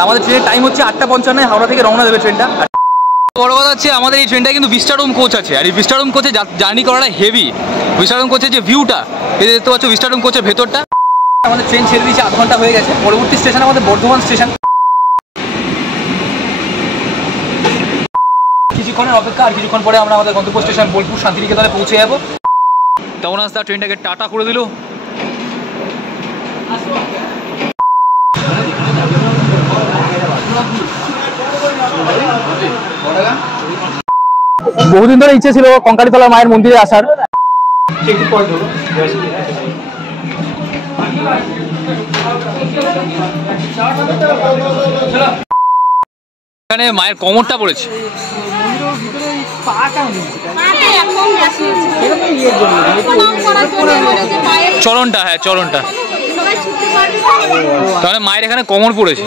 আর আমাদের ট্রেনের টাইম হচ্ছে 8:55, হাওড়া থেকে রওনা দেবে ট্রেনটা। বড় কথা হচ্ছে আমাদের এই ট্রেনটা কিন্তু ভিস্টাডোম কোচ আছে, আর এই ভিস্টাডোম কোচে জার্নি করাটা হেভি। ভিস্টাডোম কোচের যে ভিউটা এটা দেখতে পাচ্ছ, ভিস্টাডোম কোচের ভেতরটা। আমাদের ট্রেন ছেড়ে দিয়েছে, 1/2 ঘন্টা হয়ে গেছে। পরবর্তী স্টেশন আমাদের বর্ধমান স্টেশন। কিছুক্ষণের অপেক্ষা, আর কিছুক্ষণ পরে আমরা আমাদের গন্তব্য স্টেশন বোলপুর শান্তিনিকেতনে পৌঁছে যাবো। তখন আসতে ট্রেনটাকে টাটা করে দিল। বহুদিন ধরে ইচ্ছে ছিল কঙ্কালীতলা মায়ের মন্দিরে আসার। এখানে মায়ের কোমরটা পড়েছে। চরণটা, হ্যাঁ চরণটা, তাহলে মায়ের এখানে কোমর পড়েছে।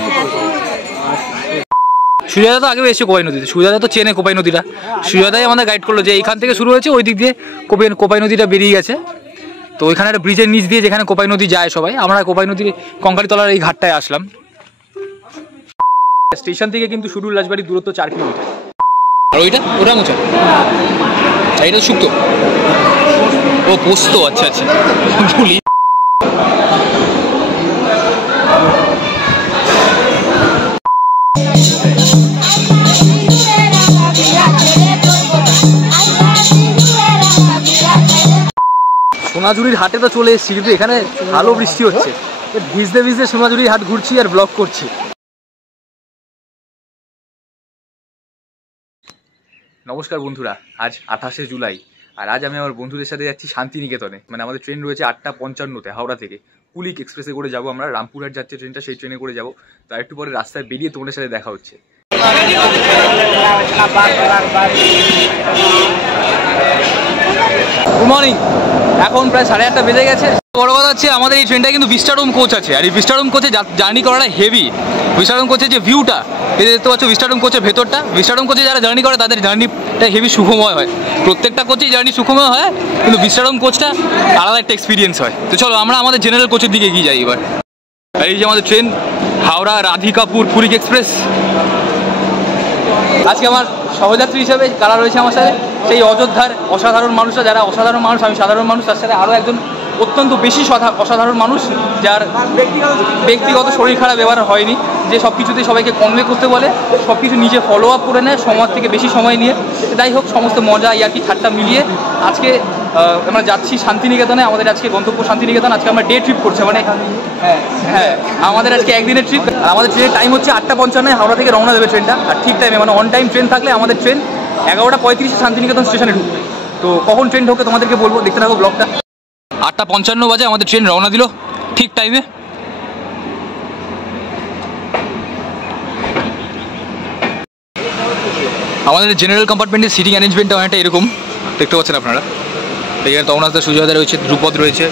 সুজাতা তো আগে এসে কোপাই নদীতে, সুজাতা তো চেনে কোপাই নদীটা। সুজাতাই আমাদের গাইড করলো যে এইখান থেকে শুরু হয়েছে, ওই দিক দিয়ে কোপাই নদীটা বেরিয়ে গেছে। তো ওইখানে একটা ব্রিজের নিচ দিয়ে যেখানে কোপাই নদী যায় সবাই, আমরা কোপাই নদীর কঙ্কালীতলার এই ঘাটটায় আসলাম। স্টেশন থেকে কিন্তু সুদূর রাজবাড়ির দূরত্ব 4 কিলোমিটার। আর ওটা মোচা, এটা শুক্তো, ও পোস্ত, আচ্ছা আচ্ছা ভুলি। সোনাঝুরির হাটে তো চলে এসেছি, কিন্তু এখানে ভালো বৃষ্টি হচ্ছে। ভিজতে ভিজতে সোনাঝুরির হাট ঘুরছি আর ব্লগ করছি। নমস্কার বন্ধুরা, আজ 28শে জুলাই, আর আজ আমি আমার বন্ধুদের সাথে যাচ্ছি শান্তিনিকেতনে। মানে আমাদের ট্রেন রয়েছে 8:55-তে হাওড়া থেকে। কুলিক এক্সপ্রেসে করে যাবো আমরা, রামপুরহাট যাচ্ছে ট্রেনটা, সেই ট্রেনে করে যাবো। তো একটু পরে রাস্তায় বেরিয়ে তোমাদের সাথে দেখা হচ্ছে। গুড মর্নিং, এখন প্রায় 8:30 বেজে গেছে। বড় কথা হচ্ছে আমাদের এই ট্রেনটা কিন্তু ভিস্টাডোম কোচ আছে, আর এই ভিস্টাডোম কোচে জার্নি করাটা হেভি। ভিস্টাডোম কোচের যে ভিউটা এটা দেখতে পাচ্ছ, ভিস্টাডোম কোচের ভেতরটা। ভিস্টাডোম কোচে যারা জার্নি করে তাদের জার্নিটা হেভি সুখময় হয়। প্রত্যেকটা কোচেই জার্নি সুখময় হয়, কিন্তু ভিস্টাডোম কোচটা আলাদা একটা এক্সপিরিয়েন্স হয়। তো চলো আমরা আমাদের জেনারেল কোচের দিকে এগিয়ে যাই এবার। আর এই যে আমাদের ট্রেন, হাওড়া রাধিকাপুর কুলিক এক্সপ্রেস। আজকে আমার সহযাত্রী হিসেবে কারা রয়েছে আমার সাথে, সেই অযোধ্যার অসাধারণ মানুষরা, যারা অসাধারণ মানুষ, আমি সাধারণ মানুষ, তার সাথে আরও একজন অত্যন্ত বেশি অসাধারণ মানুষ, যার ব্যক্তিগত শরীর খারাপ ব্যবহার হয়নি, যে সব কিছুতেই সবাইকে কনভে করতে বলে, সব কিছু নিজে ফলো আপ করে নেয় সমাজ থেকে বেশি সময় নিয়ে। যাই হোক, সমস্ত মজা ইয়ার্কি ঠাট্টা মিলিয়ে আজকে আমরা যাচ্ছি শান্তিনিকেতনে। আমাদের আজকে গন্তব্য শান্তিনিকেতন। আজকে আমরা ডে ট্রিপ করছি, মানে হ্যাঁ আমাদের আজকে একদিনের ট্রিপ। আর আমাদের ট্রেনের টাইম হচ্ছে 8:55, হাওড়া থেকে রওনা দেবে ট্রেনটা। আর ঠিক টাইমে, মানে অন টাইম ট্রেন থাকলে আমাদের ট্রেন 11:35 শান্তিনিকেতন স্টেশনে ঢুকবে। তো কখন ট্রেন ঢোকে তোমাদেরকে বলবো, দেখতে থাকো ব্লগটা। 8:55 বাজে আমাদের ট্রেন রওনা দিল ঠিক টাইমে। আমাদের জেনারেল কম্পার্টমেন্টের সিটিং অ্যারেঞ্জমেন্টটা অনেকটা এরকম দেখতে পাচ্ছেন আপনারা। এখানে তমনাসদা, সুজাতা রয়েছে, ধ্রুপদ রয়েছে।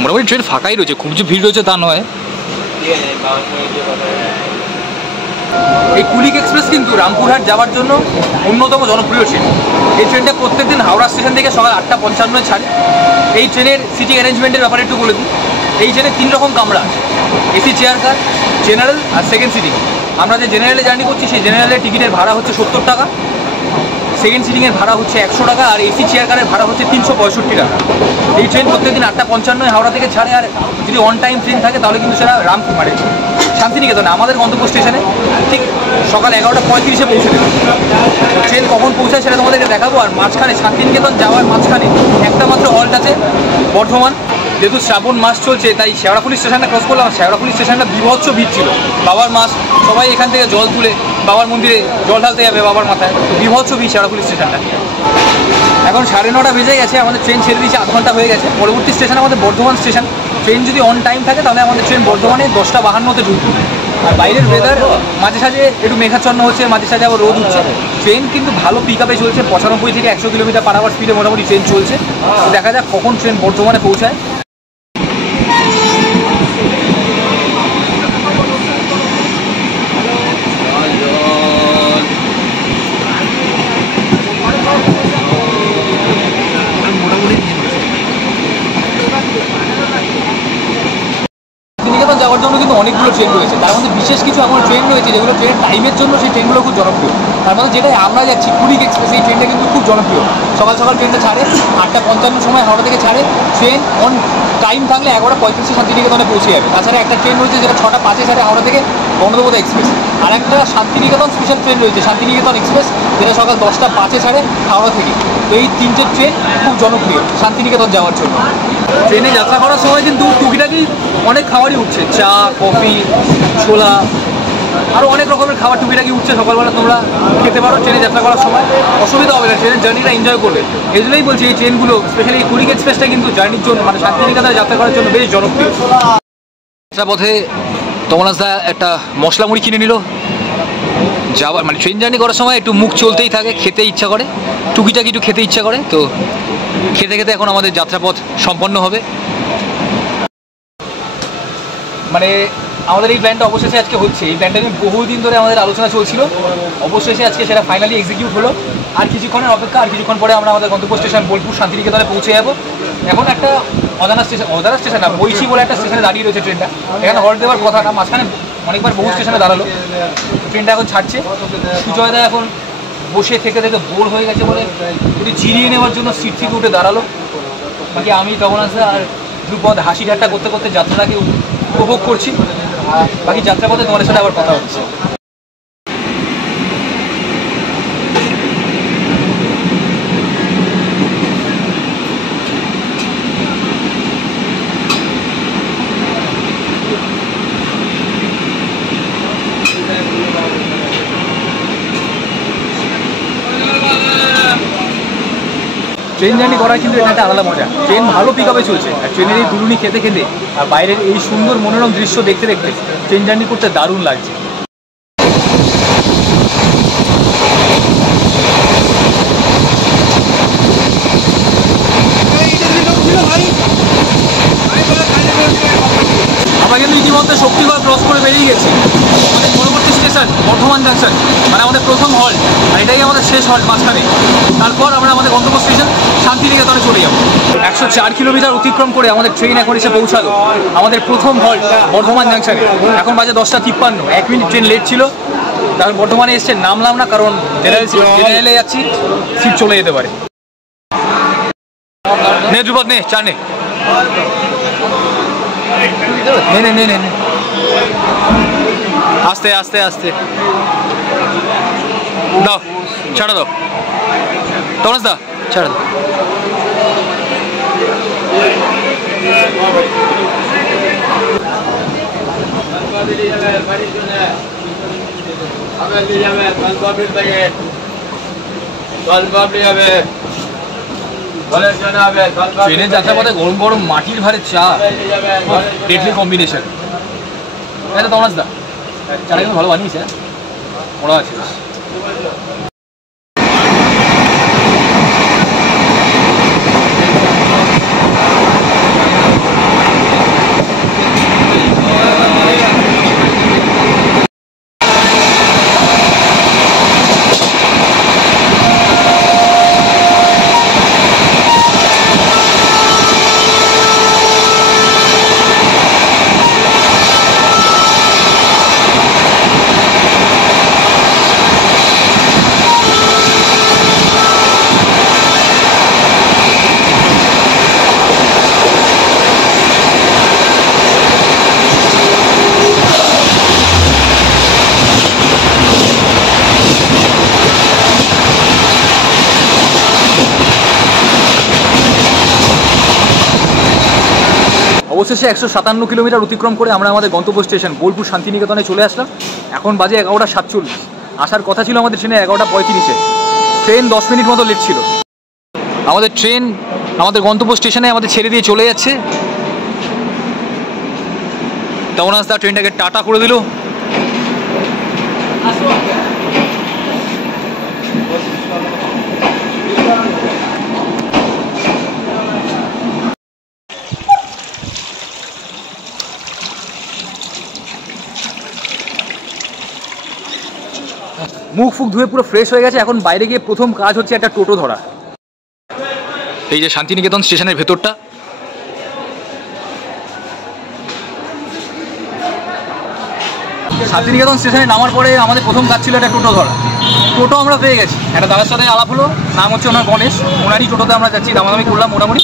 মোটামুটি ট্রেন ফাঁকাই রয়েছে, খুব যে ভিড় রয়েছে তা নয়। এই কুলিক এক্সপ্রেস কিন্তু রামপুরহাট যাওয়ার জন্য অন্যতম জনপ্রিয় ট্রেন। এই ট্রেনটা প্রত্যেকদিন হাওড়া স্টেশন থেকে সকাল 8:55 ছাড়ে। এই ট্রেনের সিটিং অ্যারেঞ্জমেন্টের ব্যাপারে একটু বলে দিই। এই ট্রেনে 3 রকম কামরা আছে, এসি চেয়ার কার, জেনারেল আর সেকেন্ড সিটিং। আমরা যে জেনারেলে জার্নি করছি, সেই জেনারেলের টিকিটের ভাড়া হচ্ছে 70 টাকা, সেকেন্ড সিটিংয়ের ভাড়া হচ্ছে 100 টাকা, আর এসি চেয়ার কারের ভাড়া হচ্ছে 365 টাকা। এই ট্রেন প্রত্যেকদিন 8:55 হাওড়া থেকে ছাড়ে। আর যদি অন টাইম ট্রেন থাকে তাহলে কিন্তু সেটা মানে শান্তিনিকেতনে আমাদের গন্তব্য স্টেশনে ঠিক সকাল 11:35 পৌঁছে দেবে। ট্রেন কখন পৌঁছায় সেটা তোমাদেরকে দেখাবো। আর মাঝখানে শান্তিনিকেতন যাওয়ার মাঝখানে একটা মাত্র হল্ট আছে, বর্ধমান। যেহেতু শ্রাবণ মাস চলছে, তাই শেওড়াফুলি স্টেশনটা ক্রস করলাম। শেওড়াফুলি স্টেশনটা বিভৎস ভিড় ছিল, বাবার মাস, সবাই এখান থেকে জল তুলে বাবার মন্দিরে জল ঢালতে যাবে বাবার মাথায়। বিভৎস ভিড় শেওড়াফুলি স্টেশনটা। এখন 9:30 বেজে গেছে, আমাদের ট্রেন ছেড়ে দিয়েছে, 1/2 ঘন্টা হয়ে গেছে। পরবর্তী স্টেশন আমাদের বর্ধমান স্টেশন। ট্রেন যদি অন টাইম থাকে তাহলে আমাদের ট্রেন বর্ধমানে 10:52-তে ঢুকবে। আর বাইরের ওয়েদার মাঝে সাঝে একটু মেঘাচ্ছন্ন হচ্ছে, মাঝে সাঝে আবার রোদ উঠছে। ট্রেন কিন্তু ভালো পিক আপে চলছে, 95 থেকে 100 কিলোমিটার/আওয়ার স্পিডে মোটামুটি ট্রেন চলছে। দেখা যাক কখন ট্রেন বর্ধমানে পৌঁছায়। যাওয়ার জন্য কিন্তু অনেকগুলো ট্রেন রয়েছে, তার মধ্যে বিশেষ কিছু এমন ট্রেন রয়েছে যেগুলো ট্রেনের টাইমের জন্য সেই ট্রেনগুলো খুব জনপ্রিয়। তার মধ্যে যেটাই আমরা যাচ্ছি কুড়িক এক্সপ্রেস, এই ট্রেনটা কিন্তু খুব জনপ্রিয়। সকাল সকাল ট্রেনটা ছাড়ে 8:55 সময় হাওড়া থেকে ছাড়ে, ট্রেন অন টাইম থাকলে 11:35 শান্তিনিকেতনে পৌঁছে যাবে। তাছাড়া একটা ট্রেন রয়েছে যেটা 6:05 ছাড়ে হাওড়া থেকে, বঙ্গবন্ধু এক্সপ্রেস। আর একটা শান্তিনিকেতন স্পেশাল ট্রেন রয়েছে শান্তিনিকেতন এক্সপ্রেস, যেটা সকাল 10:05 ছাড়ে হাওড়া থেকে। তো এই তিনটে ট্রেন খুব জনপ্রিয় শান্তিনিকেতন যাওয়ার জন্য। ট্রেনে যাত্রা করার সময় কিন্তু টুকিটাকি অনেক খাবারই উঠছে, চা, কফি, ছোলা, আরও অনেক রকমের খাবার টুকিটাকি উঠছে। সকালবেলা তোমরা খেতে পারো ট্রেনে যাত্রা করার সময়, অসুবিধা হবে না, ট্রেনের জার্নিটা এনজয় করবে। এই জন্যই বলছি এই ট্রেনগুলো, স্পেশালি এই কুড়িক এক্সপ্রেসটা কিন্তু জার্নির জন্য, মানে শান্তিনিকেতনে যাত্রা করার জন্য বেশ জনপ্রিয়। যাত্রা পথে তমলাসদা একটা মশলা মুড়ি কিনে নিল। যাবার মানে ট্রেন জার্নি করার সময় একটু মুখ চলতেই থাকে, খেতে ইচ্ছা করে, টুকিটাকি একটু খেতে ইচ্ছা করে। তো খেতে খেতে এখন আমাদের যাত্রাপথ সম্পন্ন হবে। মানে আমাদের এই প্ল্যানটা অবশেষে আজকে হচ্ছে। এই প্ল্যানটা নিয়ে বহুদিন ধরে আমাদের আলোচনা চলছিল, অবশেষে আজকে সেটা ফাইনালি এক্সিকিউট হলো। আর কিছুক্ষণের অপেক্ষা, আর কিছুক্ষণ পরে আমরা আমাদের গন্তব্য স্টেশন বোলপুর শান্তিনিকেতনে পৌঁছে যাবো। এখন একটা অজানা স্টেশন না, বইচি বলে একটা স্টেশনে দাঁড়িয়ে রয়েছে ট্রেনটা। এখানে হল্ট দেওয়ার কথা না, মাঝখানে অনেকবার বহু স্টেশনে দাঁড়ালো। ট্রেনটা এখন ছাড়ছে। সুজয়দা এখন বসে থেকে থেকে বোর হয়ে গেছে বলে যদি জিরিয়ে নেওয়ার জন্য সিট থেকে উঠে দাঁড়ালো। বাকি আমি তমলাসদা আর ধ্রুপদ হাসি ঠাট্টা করতে করতে যাত্রাটাকে উপভোগ করছি। বাকি যাত্রাপথে তোমাদের সাথে আবার কথা হচ্ছে। ট্রেন জার্নি করার কিন্তু এটা একটা আলাদা মজা। ট্রেন ভালো পিক আপে চলছে, আর ট্রেনের এই দুলুনি খেতে খেতে আর বাইরের এই সুন্দর মনোরম দৃশ্য দেখতে দেখতে ট্রেন জার্নি করতে দারুণ লাগছে। আমরা কিন্তু ইতিমধ্যে শক্তিগড় ক্রস করে বেরিয়ে গেছি। আমাদের পরবর্তী স্টেশন বর্ধমান জাংশন, মানে আমাদের প্রথম হল্ট, আর এটাই আমাদের শেষ হল্ট মাঝখানে। তারপর আমরা আমাদের গন্তব্য স্টেশন শান্তিনিকেতনে চলে যাব। 104 কিলোমিটার অতিক্রম করে আমাদের ট্রেন এখন এসে পৌঁছালো আমাদের প্রথম হল্ট বর্ধমান জাংশনে। এখন বাজে 10:53, 1 মিনিট ট্রেন লেট ছিল। তারপর বর্ধমানে এসছে, নামলাম না কারণ জেনারেলে যাচ্ছি, সিট চলে যেতে পারে। নে ধ্রুপদ, নে চা নে, নে নে নে নে, আস্তে আস্তে আস্তে দাও, ছাড়া দাও তমলাসদা, ছাড়া দাও। ট্রেনের যাত্রাপথে গরম গরম মাটির ভারে চা, ডেডলি কম্বিনেশন। তাই তো তমলাসদা, চাটা কিন্তু ভালো বানিয়েছে, ওরা আছে। অবশেষে 157 কিলোমিটার অতিক্রম করে আমরা আমাদের গন্তব্য স্টেশন বোলপুর শান্তিনিকেতনে চলে আসলাম। এখন বাজে 11:47। আসার কথা ছিল আমাদের ট্রেনে 11:35। ট্রেন 10 মিনিট মতো লেট ছিল। আমাদের ট্রেন আমাদের গন্তব্য স্টেশনে আমাদের ছেড়ে দিয়ে চলে যাচ্ছে। তমলাসদা ট্রেনটাকে টাটা করে দিল। মুখ ফুক ধুয়ে পুরো ফ্রেশ হয়ে গেছে। এখন বাইরে গিয়ে প্রথম কাজ হচ্ছে একটা টোটো ধরা। এই যে শান্তিনিকেতন স্টেশনের ভেতরটা, শান্তিনিকেতন স্টেশনে নামার পরে আমাদের প্রথম কাজ ছিল একটা টোটো ধরা। টোটো আমরা পেয়ে গেছি, একটা দাদার সাথে আলাপ হলো, নাম হচ্ছে ওনার গণেশ, ওনারই টোটোতে আমরা যাচ্ছি। দামাদামি করলাম মোটামুটি,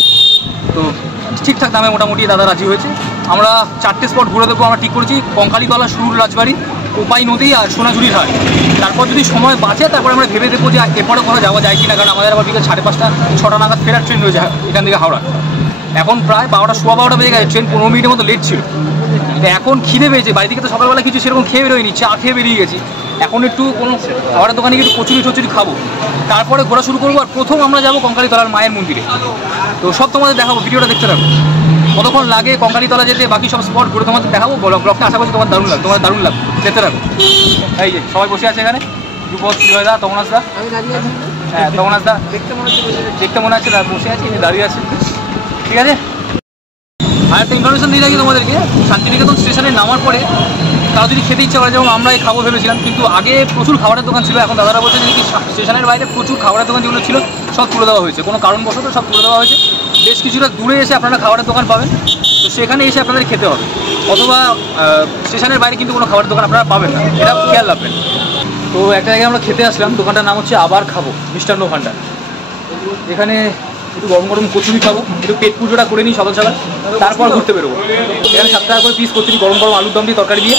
তো ঠিকঠাক দামে মোটামুটি দাদা রাজি হয়েছে। আমরা 4টে স্পট ঘুরে দেবো আমরা ঠিক করেছি, কঙ্কালীতলা, সুরুর রাজবাড়ি, কোপাই নদী আর সোনাঝুরির হাট। তারপর যদি সময় বাঁচে তারপরে আমরা ভেবে দেখবো যে এরপরে কোথাও যাওয়া যায় কিনা, কারণ আমাদের আবার বিকেল 5:30 6টা নাগাদ ফেরার ট্রেন রয়েছে এখান থেকে হাওড়া। এখন প্রায় 12টা 12:15 বেজে গেছে, ট্রেন 15 মিনিটের মতো লেট ছিল। এখন খিদে পেয়েছে, বাড়ি থেকে তো সকালবেলা কিছু সেরকম খেয়ে বেরোয়নি, চা খেয়ে বেরিয়ে গেছি। এখন একটু কোনো খাবারের দোকানে গিয়ে একটু কচুরি খাবো, তারপরে ঘোরা শুরু করবো। আর প্রথম আমরা যাবো কঙ্কালীতলার মায়ের মন্দিরে। তো সব তোমাদের দেখাবো, ভিডিওটা দেখতে থাকো। কতক্ষণ লাগে কঙ্কালীতলা যেতে, বাকি সব স্পট ঘুরে তোমাদের দেখাবো। ব্লগটা আশা করছি তোমার দারুণ লাগবে, দেখতে থাকো। এই যে সবাই বসে আছে এখানে, যুবক দা, তমনাস দা। হ্যাঁ তমনাস দা দেখতে মনে হচ্ছে বসে আছে, দাঁড়িয়ে আছে, ঠিক আছে। আর একটা ইনফরমেশন দিয়ে রাখি তোমাদেরকে, শান্তিনিকেতন স্টেশনে নামার পরে তারা যদি খেতে ইচ্ছা করে, যেমন আমরা এই খাবো ভেবেছিলাম, কিন্তু আগে প্রচুর খাবারের দোকান ছিল। এখন দাদারা বলছে যে স্টেশনের বাইরে প্রচুর খাবারের দোকান যেগুলো ছিল সব তুলে দেওয়া হয়েছে, কোনো কারণবশত সব তুলে দেওয়া হয়েছে। বেশ কিছুটা দূরে এসে আপনারা খাবারের দোকান পাবেন, তো সেখানে এসে আপনাদের খেতে হবে, অথবা স্টেশনের বাইরে কিন্তু কোনো খাবারের দোকান আপনারা পাবেন না, এটা খেয়াল রাখবেন। তো একটা জায়গায় আমরা খেতে আসলাম, দোকানটার নাম হচ্ছে আবার খাবো মিষ্টান্ন ভাণ্ডার। এখানে একটু গরম গরম কচুরি খাবো, একটু পেট পুজোটা করে নিই সকাল সকাল, তারপর ঘুরতে বেরোবো। এখানে 7 টাকা করে পিস কচুরি, গরম গরম আলুর দম দিয়ে তরকারি দিয়ে।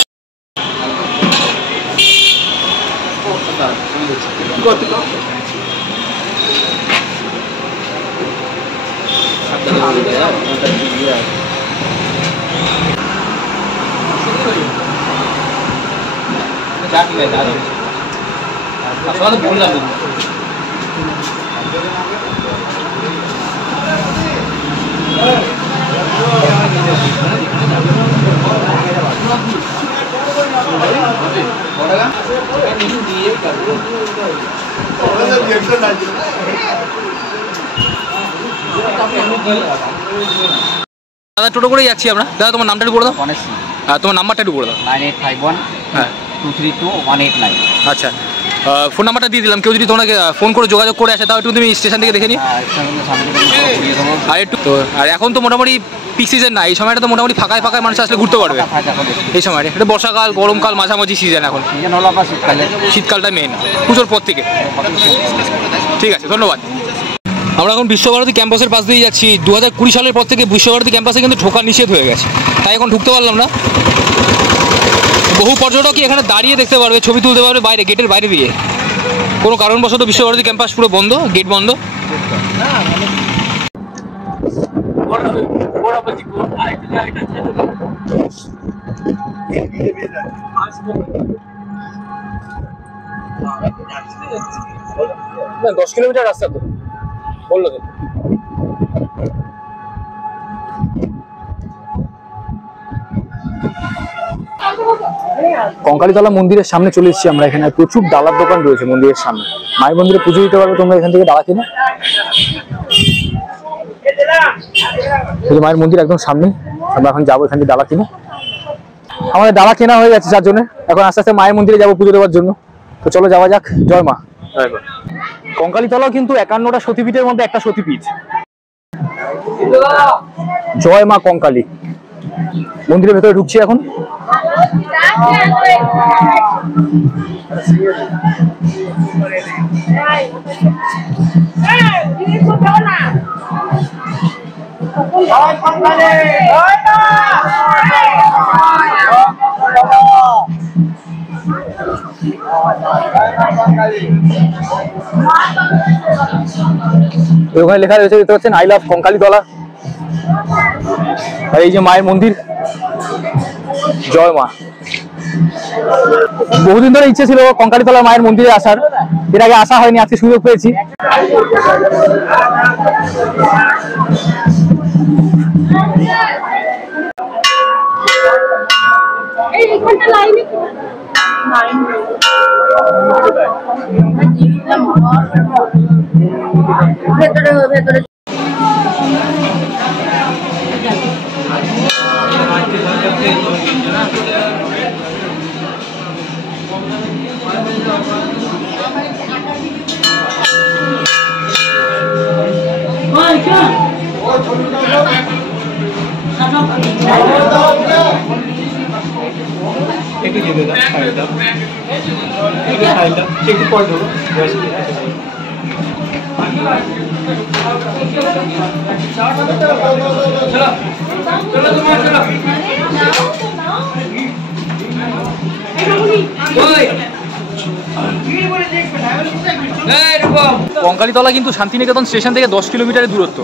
বললাম দাদা টোটো করেই যাচ্ছি আমরা। দাদা তোমার নামটা একটু বলে দাও। তোমার নাম্বারটা একটু বলে দাও। 9851 হ্যাঁ 232 189। আচ্ছা, ফোন নাম্বারটা দিয়ে দিলাম, কেউ যদি তোমাকে ফোন করে যোগাযোগ করে আসে তাও একটু তুমি স্টেশন থেকে দেখে নিই। আর একটু তো, আর এখন তো মোটামুটি পিক সিজন না, এই সময়টা তো মোটামুটি ফাঁকায় মানুষ আসলে ঘুরতে পারবে এই সময়টা। এটা বর্ষাকাল, গরমকাল, মাঝামাঝি সিজন। এখন শীতকালটা মেন, পুজোর পর থেকে। ঠিক আছে, ধন্যবাদ। আমরা এখন বিশ্বভারতী ক্যাম্পাসের পাশ দিয়ে যাচ্ছি। 2020 সালের পর থেকে বিশ্বভারতী ক্যাম্পাসে কিন্তু ঢোকা নিষেধ হয়ে গেছে, তাই এখন ঢুকতে পারলাম না। বহু পর্যটকই এখানে দাঁড়িয়ে দেখতে পারবে, ছবি তুলতে পারবে বাইরে, গেটের বাইরে দিয়ে। কোনো কারণবশত বিশ্বভারতী ক্যাম্পাস পুরো বন্ধ, গেট বন্ধ। না 10 কিলোমিটার রাস্তা তো বললো তো। কঙ্কালীতলা মন্দিরের সামনে চলে এসেছি আমরা। এখানে প্রচুর ডালার দোকান রয়েছে মন্দিরের সামনে। মায়ের মন্দিরে পুজো দিতে পারবে তোমরা এখান থেকে ডালা কিনে। মায়ের মন্দির একদম সামনে, আমরা এখন যাবো এখান থেকে ডালা কিনে। আমাদের ডালা কেনা হয়ে যাচ্ছে, যার জন্য এখন আস্তে আস্তে মায়ের মন্দিরে যাবো পুজো দেওয়ার জন্য। তো চলো যাওয়া যাক। জয় মা। কঙ্কালীতলাও কিন্তু 51টা সতীপীঠের মধ্যে একটা সতীপীঠ। জয় মা কঙ্কালী। মন্দিরের ভেতরে ঢুকছি এখন। ওখানে লেখা রয়েছে, দেখতে পাচ্ছেন, আই লাভ কঙ্কালীতলা। আর এই যে মায়ের মন্দির, জয় মা। বহুদিন ধরে ইচ্ছে ছিল কঙ্কালীতলা মায়ের মন্দিরে আসার, এর আগে আসা হয়নি, আজকে সুযোগ পেয়েছি। ভেতরে একটু যেতে দাও, সাইড দাও, একটু সাইড দাও, একটু পরে ধরো। কঙ্কালীতলা কিন্তু শান্তিনিকেতন স্টেশন থেকে 10 কিলোমিটারের দূরত্ব।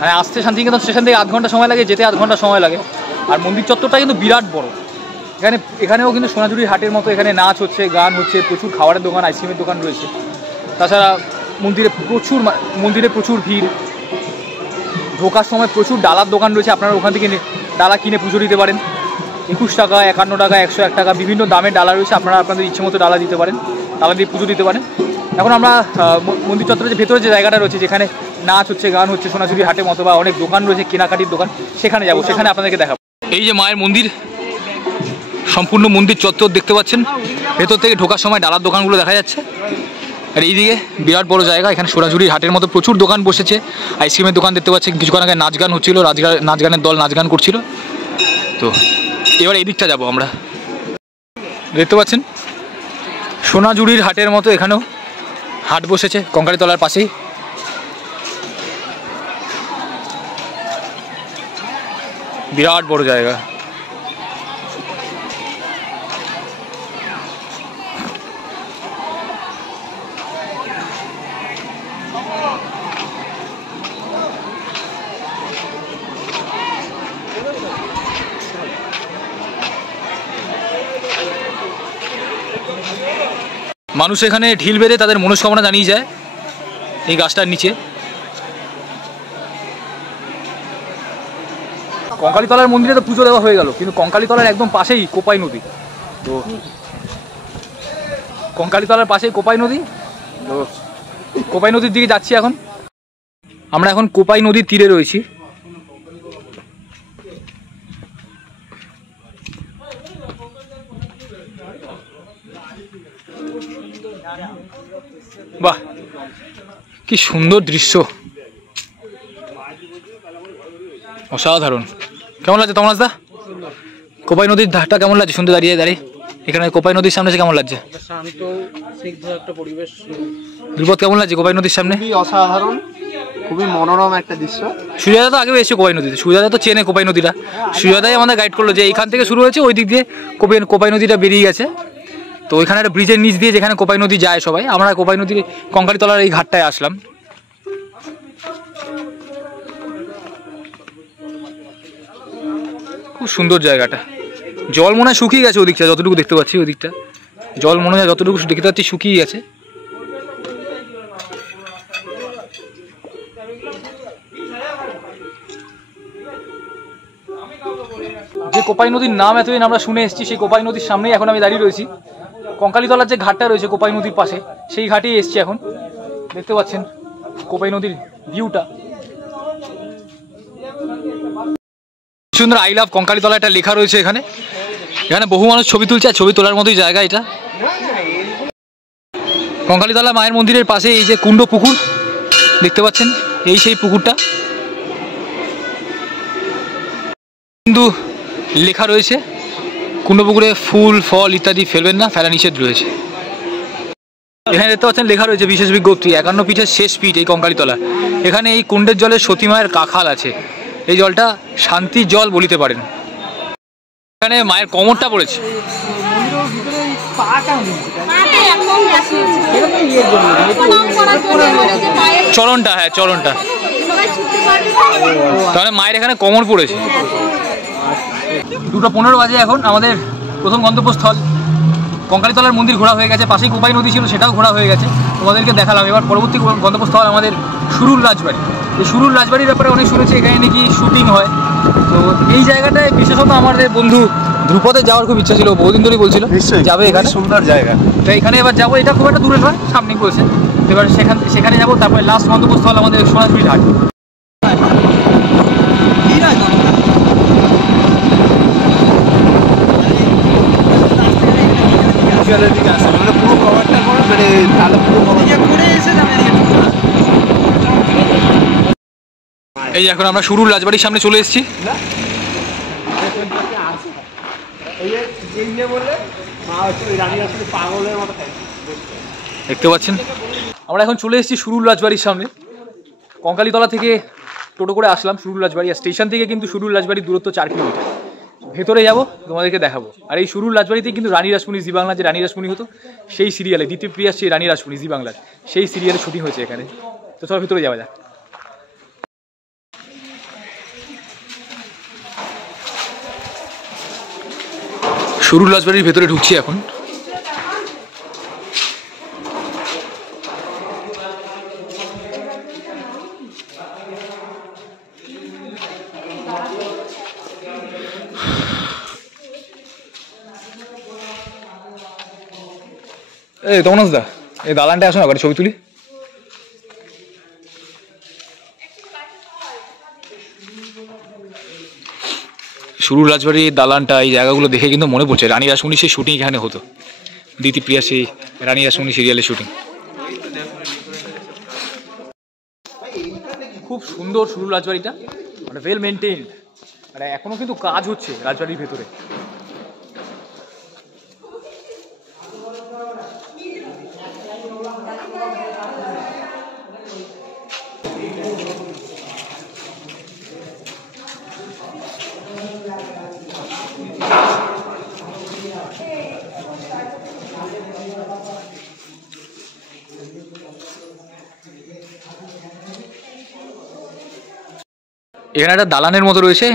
মানে আসতে শান্তিনিকেতন স্টেশন থেকে আধ ঘন্টা সময় লাগে, যেতে আধ ঘন্টা সময় লাগে। আর মন্দির চত্বরটা কিন্তু বিরাট বড়। এখানেও কিন্তু সোনাঝুরির হাটের মতো এখানে নাচ হচ্ছে, গান হচ্ছে, প্রচুর খাবারের দোকান, আইসক্রিমের দোকান রয়েছে। তাছাড়া মন্দিরে প্রচুর ভিড়। ঢোকার সময় প্রচুর ডালার দোকান রয়েছে, আপনারা ওখান থেকে ডালা কিনে পুজো দিতে পারেন। 21 টাকা, 51 টাকা, 101 টাকা বিভিন্ন দামের ডালা রয়েছে, আপনারা আপনাদের ইচ্ছে মতো ডালা দিতে পারেন, ডালা দিয়ে পুজো দিতে পারেন। এখন আমরা মন্দির চত্বরের যে ভেতরে যে জায়গাটা রয়েছে, যেখানে নাচ হচ্ছে, গান হচ্ছে, সোনাঝুরির হাটের মতো বা অনেক দোকান রয়েছে, কেনাকাটির দোকান, সেখানে যাবো, সেখানে আপনাদেরকে দেখাবো। এই যে মায়ের মন্দির, সম্পূর্ণ মন্দির চত্বর দেখতে পাচ্ছেন। ভেতর থেকে ঢোকার সময় ডালার দোকানগুলো দেখা যাচ্ছে। আর এইদিকে বিরাট বড় জায়গা, এখানে সোনাঝুরির হাটের মতো প্রচুর দোকান বসেছে। আইসক্রিমের দোকান দেখতে পাচ্ছেন, কিছুক্ষণ আগে নাচ গান হচ্ছিল, নাচ গানের দল নাচ গান করছিল। তো এবার এই দিকটা যাবো আমরা। দেখতে পাচ্ছেন সোনাঝুরির হাটের মতো এখানেও হাট বসেছে কঙ্কালীতলার পাশেই। বিরাট বড় জায়গা। মানুষ এখানে ঢিল বেঁধে তাদের মনস্কামনা জানিয়ে যায় এই গাছটার নিচে। কঙ্কালীতলার মন্দিরে তো পুজো দেওয়া হয়ে গেল, কিন্তু কঙ্কালীতলার একদম পাশেই কোপাই নদী। তো কঙ্কালীতলার পাশেই কোপাই নদী, তো কোপাই নদীর দিকে যাচ্ছি এখন। আমরা এখন কোপাই নদীর তীরে রয়েছি। বাহ, কি সুন্দর দৃশ্য, অসাধারণ। কেমন লাগছে তমরাজ দা? কোপাই নদীর ধারটা কেমন লাগছে শুনতে দাঁড়িয়ে দাঁড়িয়ে? এখানে কোপাই নদীর সামনে কেমন লাগছে? শান্ত স্নিগ্ধ একটা পরিবেশ। ধ্রুপদ কেমন লাগছে কোপাই নদীর সামনে? খুবই অসাধারণ, খুবই মনোরম একটা দৃশ্য। সুজাদা তো আগেও এসেছে কোপাই নদীতে, সুজাদা তো চেনে কোপাই নদীটা। সুজাদাই আমাদের গাইড করলো যে এইখান থেকে শুরু হয়েছে, ওই দিক দিয়ে কোপাই নদীটা বেরিয়ে গেছে। তো ওইখানে একটা ব্রিজের নিচ দিয়ে যেখানে কোপাই নদী যায় সবাই, আমরা কোপাই নদীর কঙ্কালীতলার এই ঘাটটায় আসলাম। খুব সুন্দর জায়গাটা। জল মনে হয় শুকিয়ে গেছে ওদিকটা, যতটুকু দেখতে পাচ্ছি ওদিকটা জল মনে হয় যতটুকু দেখতে পাচ্ছি শুকিয়ে গেছে। যে কোপাই নদীর নাম এতদিন আমরা শুনে এসেছি, সেই কোপাই নদীর সামনেই এখন আমি দাঁড়িয়ে রয়েছি। কঙ্কালীতলার যে ঘাটটা রয়েছে কোপাই নদীর পাশে, সেই ঘাটেই এসেছি এখন। দেখতে পাচ্ছেন কোপাই নদীর ভিউটা সুন্দর। আই লাভ কঙ্কালীতলা একটা লেখা রয়েছে এখানে। এখানে বহু মানুষ ছবি তুলছে, আর ছবি তোলার মতোই জায়গা এটা। কঙ্কালীতলা মায়ের মন্দিরের পাশে এই যে কুণ্ড পুকুর দেখতে পাচ্ছেন, এই সেই পুকুরটা। কিন্তু লেখা রয়েছে কুণ্ড পুকুরে ফুল ফল ইত্যাদি ফেলবেন না, ফেলা নিষেধ রয়েছে। এখানে দেখতে পাচ্ছেন লেখা রয়েছে বিশেষ বিজ্ঞপ্তি, 51 পীঠের শেষ পীঠ এই কঙ্কালীতলা। এখানে এই কুণ্ডের জলে সতী মায়ের কাখাল আছে, এই জলটা শান্তির জল বলিতে পারেন। এখানে মায়ের কমরটা পড়েছে। চরণটা, হ্যাঁ চরণটা, তাহলে মায়ের এখানে কমর পড়েছে। 2:15 বাজে এখন। আমাদের প্রথম গন্তব্যস্থল কঙ্কালীতলার মন্দির ঘোরা হয়ে গেছে, পাশেই কোপাই নদী ছিল সেটাও ঘোরা হয়ে গেছে, তোমাদেরকে দেখালাম। এবার পরবর্তী গন্তব্যস্থল আমাদের সুরুল রাজবাড়ি। এই সুরুল রাজবাড়ির ব্যাপারে অনেক শুনেছি, এখানে নাকি শুটিং হয়। তো এই জায়গাটায় বিশেষত আমাদের বন্ধু ধ্রুপদের যাওয়ার খুব ইচ্ছা ছিল, বহুদিন ধরেই বলছিল যাবে এখানে, সুন্দর জায়গা। তো এখানে এবার যাবো। এটা খুব একটা দূরে নয়, সামনেই বলছে। এবার সেখানে যাবো। তারপরে লাস্ট গন্তব্যস্থল আমাদের সোনাঝুরির হাট। এই এখন আমরা সুরুল রাজবাড়ির সামনে চলে এসেছি। দেখতে পাচ্ছেন আমরা এখন চলে এসেছি সুরুল রাজবাড়ির সামনে। কঙ্কালীতলা থেকে টোটো করে আসলাম সুরুল রাজবাড়ি, আর স্টেশন থেকে কিন্তু সুরুল রাজবাড়ির দূরত্ব 4 কিলোমিটার। ভেতরে যাব, তোমাদেরকে দেখাবো। আর এই সুরুল রাজবাড়িতে কিন্তু রানী রাসমণি জি বাংলা, যে রানী রাসমণি হতো সেই সিরিয়ালে, দ্বিতীয় প্রিয়া সেই রানী রাসমণি জি বাংলার সেই সিরিয়ালে শুটিং হয়েছে এখানে। তো চলো ভেতরে যাওয়া যাক। সুরুল রাজবাড়ির ভেতরে ঢুকছি এখন। এই তমনাস দা, এই দালানটা আসো না, একবার ছবি তুলি। সুরুল রাজবাড়ির দালানটা, এই জায়গাগুলো দেখে কিন্তু মনে পড়ছে রানী রাসমণি সেই শুটিং এখানে হতো, দ্বিতীয় প্রিয়া সেই রানী রাসমণি সিরিয়ালের শুটিং। খুব সুন্দর সুরুল রাজবাড়িটা, মানে ওয়েল মেনটেইনড, মানে এখনো কিন্তু কাজ হচ্ছে রাজবাড়ির ভেতরে। এখানে একটা দালানের মতো রয়েছে,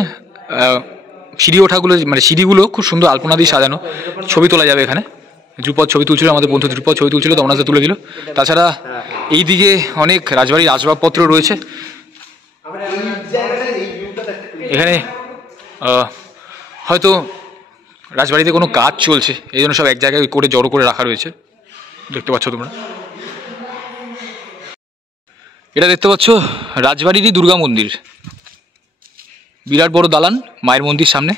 সিঁড়ি ওঠাগুলো, মানে সিঁড়িগুলো খুব সুন্দর আলপনা দিয়ে সাজানো। ছবি তোলা যাবে এখানে। ধ্রুপদ ছবি তুলছিল, আমাদের বন্ধু ধ্রুপদ ছবি তুলছিল, তমনাজদা তুলে দিল। তাছাড়া এই দিকে অনেক রাজবাড়ির আসবাবপত্র রয়েছে। এখানে হয়তো রাজবাড়িতে কোনো কাজ চলছে, এই জন্য সব এক জায়গায় করে জড়ো করে রাখা রয়েছে, দেখতে পাচ্ছ তোমরা। এটা দেখতে পাচ্ছ রাজবাড়িরই দুর্গা মন্দির, বিরাট বড় দালান মায়ের মন্দির সামনে,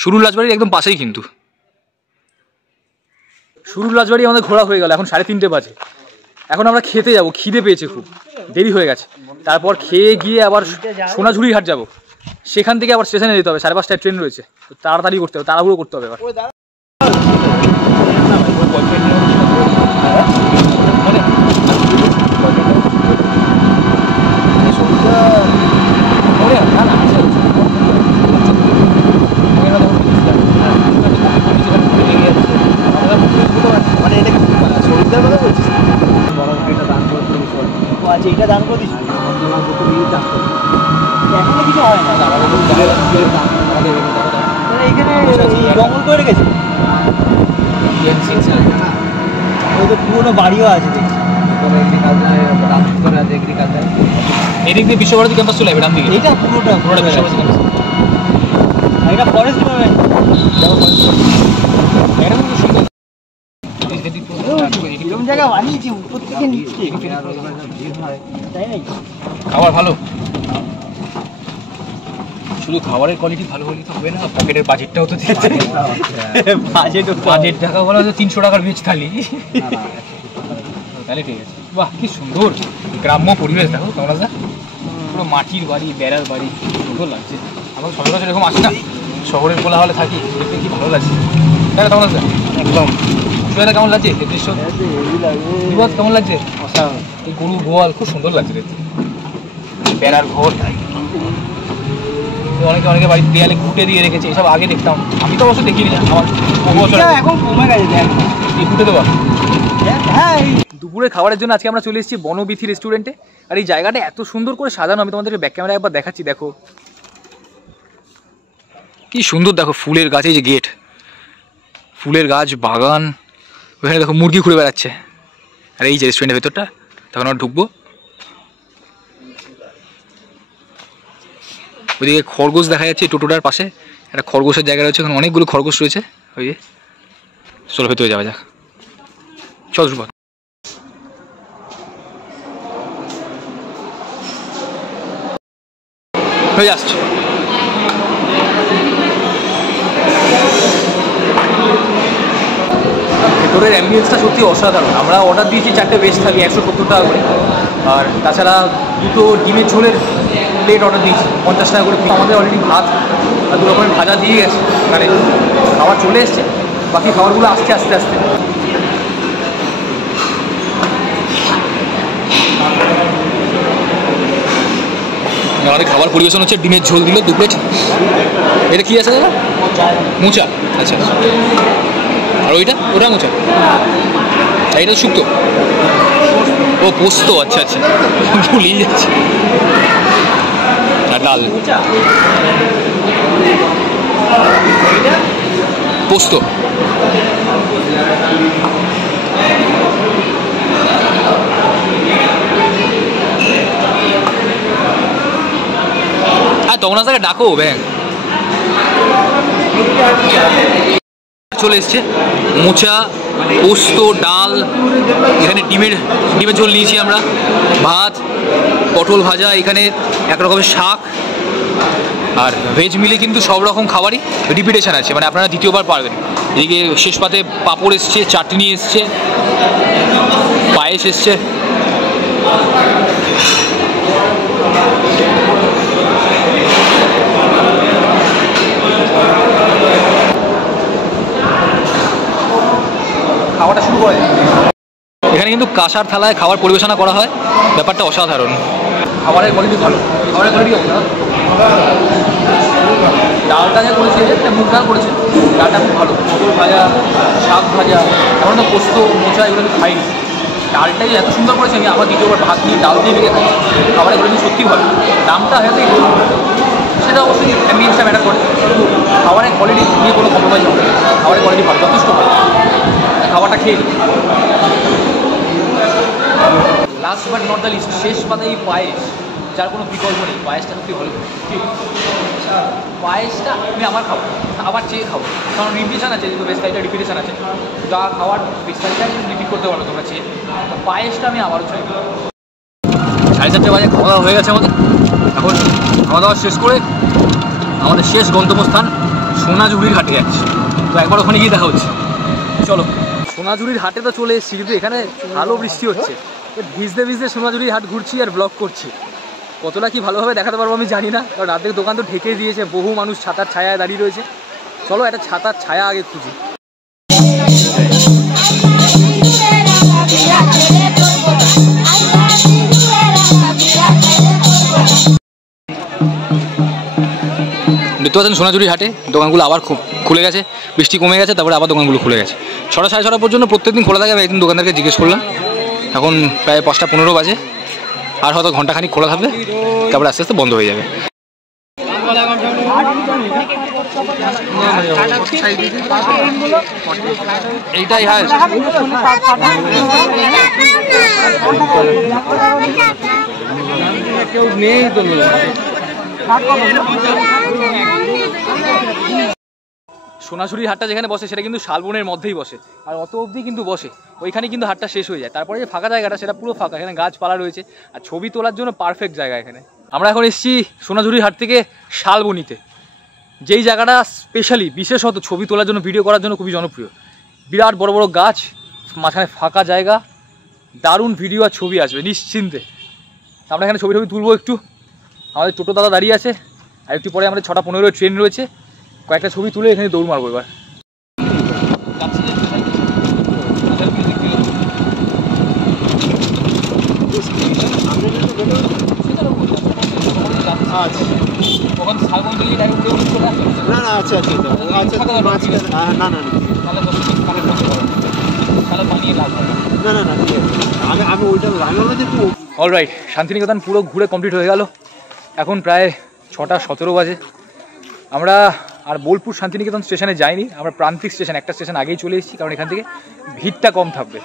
সুরুল রাজবাড়ির একদম পাশেই কিন্তু। সুরুল রাজবাড়ি আমাদের ঘোরা হয়ে গেল, এখন 3:30 বাজে। এখন আমরা খেতে যাব, খিদে পেয়েছে, খুব দেরি হয়ে গেছে। তারপর খেয়ে গিয়ে আবার সোনাঝুরির হাট যাব, সেখান থেকে আবার স্টেশনে যেতে হবে, 5:30টায় ট্রেন রয়েছে, তো তাড়াতাড়ি করতে হবে, তাড়াহুড়ো করতে হবে। এবার এটা দান করে দিচ্ছি, এখনো কিছু হয় না। এইখানে জঙ্গল করে রেখেছে, ওই তো পুরোনো বাড়িও আছে দেখছি। এদিক দিয়ে বিশ্বভারতী ক্যাম্পাস চলে যাবে ডান দিকে। এইটা পুরোটা বিশ্বভারতী ক্যাম্পাস, এটা ফরেস্ট ডিপার্টমেন্ট। এরকম জায়গা বানিয়েছি উপর থেকে নিচে, তাই নাকি? খাবার ভালো, শুধু খাবারের কোয়ালিটি ভালো হলে তো হবে না, পকেটের বাজেটটাও তো দিতে। বাজেট টাকা বলা হচ্ছে 300 টাকার ভেজ থালি, তাহলে ঠিক আছে। বাহ কি সুন্দর গ্রাম্য পরিবেশ, দেখো তোমরা যা, পুরো মাটির বাড়ি, বেড়ার বাড়ি, সুন্দর লাগছে। আমরা সচরাচর এরকম আসি না, শহরের কোলাহলে থাকি, দেখতে কি ভালো লাগছে, তাই না তোমরা যা? একদম। সুবিধা কেমন লাগছে এই দৃশ্য? কেমন লাগছে? এই গরু গোয়াল খুব সুন্দর লাগছে দেখতে, বেড়ার ঘর, অনেকে বাড়ির দেয়ালে খুঁটে দিয়ে রেখেছে, এসব আগে দেখতাম, আমি তো অবশ্য দেখিনি, আমার এখন কমে গেছে। এই খুঁটে দেওয়া। হ্যাঁ, দুপুরে খাবারের জন্য আজকে আমরা চলে এসেছি বনবিথি রেস্টুরেন্টে। আর এই জায়গাটা এত সুন্দর করে সাজানো, আমি তোমাদেরকে ব্যাক ক্যামেরা একবার দেখাচ্ছি, দেখো কি সুন্দর। দেখো ফুলের গাছ, এই যে গেট, ফুলের গাছ, বাগান, ওখানে দেখো মুরগি ঘুরে বেড়াচ্ছে। আর এই যে রেস্টুরেন্টের ভেতরটা, তখন আমরা ঢুকবো। ওইদিকে খরগোশ দেখা যাচ্ছে, টোটোটার পাশে একটা খরগোশের জায়গা রয়েছে, ওখানে অনেকগুলো খরগোশ রয়েছে। ওই যে চলো ভেতরে যাওয়া যাক, চল ধ্রুপদ। হয়ে আসছে। ভেতরের অ্যাম্বিয়েন্সটা সত্যি অসাধারণ। আমরা অর্ডার দিয়েছি 4টে ভেজ থালি 170 টাকা করে, আর তাছাড়া 2টো ডিমের ঝোলের প্লেট অর্ডার দিয়েছি 50 টাকা করে। আমাদের অলরেডি ভাত আর 2 রকমের ভাজা দিয়ে গেছে এখানে, খাবার চলে এসছে, বাকি খাবারগুলো আসছে আস্তে আস্তে। আমাদের খাবার পরিবেশন হচ্ছে, ডিমের ঝোল দিল 2 প্লেট। এটা কি আছে দাদা? মোচা। আচ্ছা, আর ওটা মোচা, এটা শুক্তো, ও পোস্ত। আচ্ছা আচ্ছা, ভুলিয়ে যাচ্ছে। আর ডাল, পোস্ত। হ্যাঁ, তখন তাকে ডাকো ব্যাং। চলে এসছে মোচা, পোস্ত, ডাল, এখানে ডিমের ঝোল নিয়েছি আমরা, ভাত, পটল ভাজা, এখানে এক রকমের শাক, আর ভেজ মিলে কিন্তু সব রকম খাবারই রিপিটেশন আছে, মানে আপনারা দ্বিতীয়বার পারবেন। এদিকে শেষ পাতে পাঁপড় এসছে, চাটনি এসছে, পায়েস এসছে। খাওয়াটা শুরু করে এখানে কিন্তু কাঁসার থালায় খাবার পরিবেশনা করা হয়, ব্যাপারটা অসাধারণ। খাবারের কোয়ালিটি ভালো, খাবারের কোয়ালিটি ভালো। ডালটা যা করেছে, মুগ ডাল করেছে, ডালটা খুব ভালো। পটল ভাজা, শাক ভাজা, এখন তো পোস্ত, মোচা এগুলো আমি খাইনি। ডালটা যে এত সুন্দর করেছে, আমি আবার দ্বিতীয়বার ভাত নিয়ে ডাল দিয়ে মেখে খাই। খাবারের কোয়ালিটি সত্যি ভালো। দামটা হয়তো একটু, সেটা অবশ্যই অ্যাম্বিয়েন্সটা ম্যাটার করে, কিন্তু খাবারের কোয়ালিটি নিয়ে কোনো কম্প্রোমাইজ হবে না। খাবারের কোয়ালিটি ভালো, যথেষ্ট ভালো। খাবারটা খেয়ে নিই। Last but not the least, শেষ পাতে এই পায়েস, যার কোনো বিকল্প নেই। পায়েসটা সত্যি ভালো। পায়েসটা আমি আমার খাবো, আবার চেয়ে খাবো, কারণ রিপিটেশন আছে, যেহেতু বেশ কয়েকটা রিপিটেশন আছে। যা খাওয়ার বেশ কয়েকটা রিপিট করতে পারো তোমরা চেয়ে। পায়েসটা আমি আবারও চাই। 4:30 বাজে খাওয়া দাওয়া হয়ে গেছে আমাদের। এখন খাওয়া দাওয়া শেষ করে আমাদের শেষ গন্তব্যস্থান সোনাঝুরির হাটে যাচ্ছে। তো একবার ওখানে গিয়ে দেখা হচ্ছে, চলো। সোনাঝুরির হাটে তো চলে এসেছি, কিন্তু এখানে ভালো বৃষ্টি হচ্ছে। ভিজতে ভিজতে সোনাঝুরির হাট ঘুরছি আর ব্লগ করছি। কতটা কি ভালোভাবে দেখাতে পারবো আমি জানি না, কারণ রাতের দোকান তো ঢেকে দিয়েছে, বহু মানুষ ছাতার ছায়ায় দাঁড়িয়ে রয়েছে। চলো একটা ছাতার ছায়া আগে খুঁজি। দেখতে পাচ্ছেন সোনাঝুরি হাটে দোকানগুলো আবার খুলে গেছে, বৃষ্টি কমে গেছে, তারপরে আবার দোকানগুলো খুলে গেছে। 6টা 6:30 পর্যন্ত প্রত্যেকদিন খোলা থাকে। আমি একদিন দোকানদারকে জিজ্ঞেস করলাম, এখন প্রায় 5টা 15 বাজে, আর হয়তো ঘন্টাখানিক খোলা থাকবে, তারপরে আস্তে আস্তে বন্ধ হয়ে যাবে। এইটাই হয় কেউ নেই তো। সোনাঝুরির হাটটা যেখানে বসে সেটা কিন্তু শালবনের মধ্যেই বসে, আর অত অবধি কিন্তু বসে, ওইখানে কিন্তু হাটটা শেষ হয়ে যায়। তারপরে যে ফাঁকা জায়গাটা সেটা পুরো ফাঁকা, এখানে গাছপালা রয়েছে, আর ছবি তোলার জন্য পারফেক্ট জায়গা এখানে। আমরা এখন এসেছি সোনাঝুরির হাট থেকে শালবনিতে, যেই জায়গাটা স্পেশালি বিশেষত ছবি তোলার জন্য, ভিডিও করার জন্য খুবই জনপ্রিয়। বিরাট বড় বড় গাছ, মাঝখানে ফাঁকা জায়গা, দারুণ ভিডিও আর ছবি আসবে নিশ্চিন্তে। আমরা এখানে ছবি তুলবো একটু। আমাদের টোটো দাদা দাঁড়িয়ে আছে, আর একটু পরে আমাদের 6টা 15 ট্রেন রয়েছে। কয়েকটা ছবি তুলে এখানে দৌড় মারবো এবার। অলরাইট, শান্তিনিকেতন পুরো ঘুরে কমপ্লিট হয়ে গেল। এখন প্রায় 6টা 17 বাজে। আমরা আর বোলপুর শান্তিনিকেতন স্টেশনে যাইনি, আমরা প্রান্তিক স্টেশন, একটা স্টেশন আগেই চলে এসেছি, কারণ এখান থেকে ভিড়টা কম থাকবে।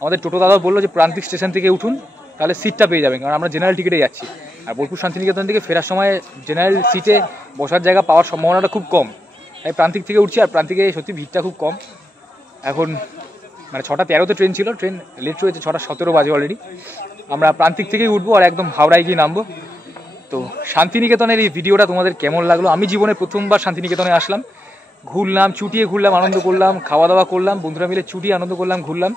আমাদের টোটো দাদা বললো যে প্রান্তিক স্টেশন থেকে উঠুন, তাহলে সিটটা পেয়ে যাবেন, কারণ আমরা জেনারেল টিকিটে যাচ্ছি। আর বোলপুর শান্তিনিকেতন থেকে ফেরার সময় জেনারেল সিটে বসার জায়গা পাওয়ার সম্ভাবনাটা খুব কম, তাই প্রান্তিক থেকে উঠছি। আর প্রান্তিকে সত্যি ভিড়টা খুব কম। এখন মানে 6টা 13-তে ট্রেন ছিল, ট্রেন লেট হয়েছে, 6টা 17 বাজে অলরেডি। আমরা প্রান্তিক থেকেই উঠবো আর একদম হাওড়ায় গিয়ে নামবো। তো শান্তিনিকেতনের এই ভিডিওটা তোমাদের কেমন লাগলো? আমি জীবনে প্রথমবার শান্তিনিকেতনে আসলাম, ঘুরলাম, চুটিয়ে ঘুরলাম, আনন্দ করলাম, খাওয়া দাওয়া করলাম, বন্ধুরা মিলে চুটিয়ে আনন্দ করলাম, ঘুরলাম।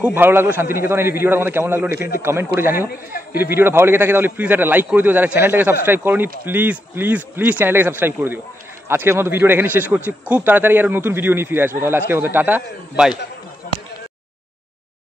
খুব ভালো লাগলো শান্তিনিকেতনের এই ভিডিওটা। তোমাদের কেমন লাগলো ডেফিনেটলি কমেন্ট করে জানিও। যদি ভিডিওটা ভালো লেগে থাকে তাহলে প্লিজ একটা লাইক করে দিও। যারা চ্যানেলটাকে সাবস্ক্রাইব করোনি প্লিজ প্লিজ প্লিজ চ্যানেলটাকে সাবস্ক্রাইব করে দিও। আজকের মতো ভিডিওটা এখানে শেষ করছি, খুব তাড়াতাড়ি আরও নতুন ভিডিও নিয়ে ফিরে আসবো। তাহলে আজকের মতো টাটা, বাই।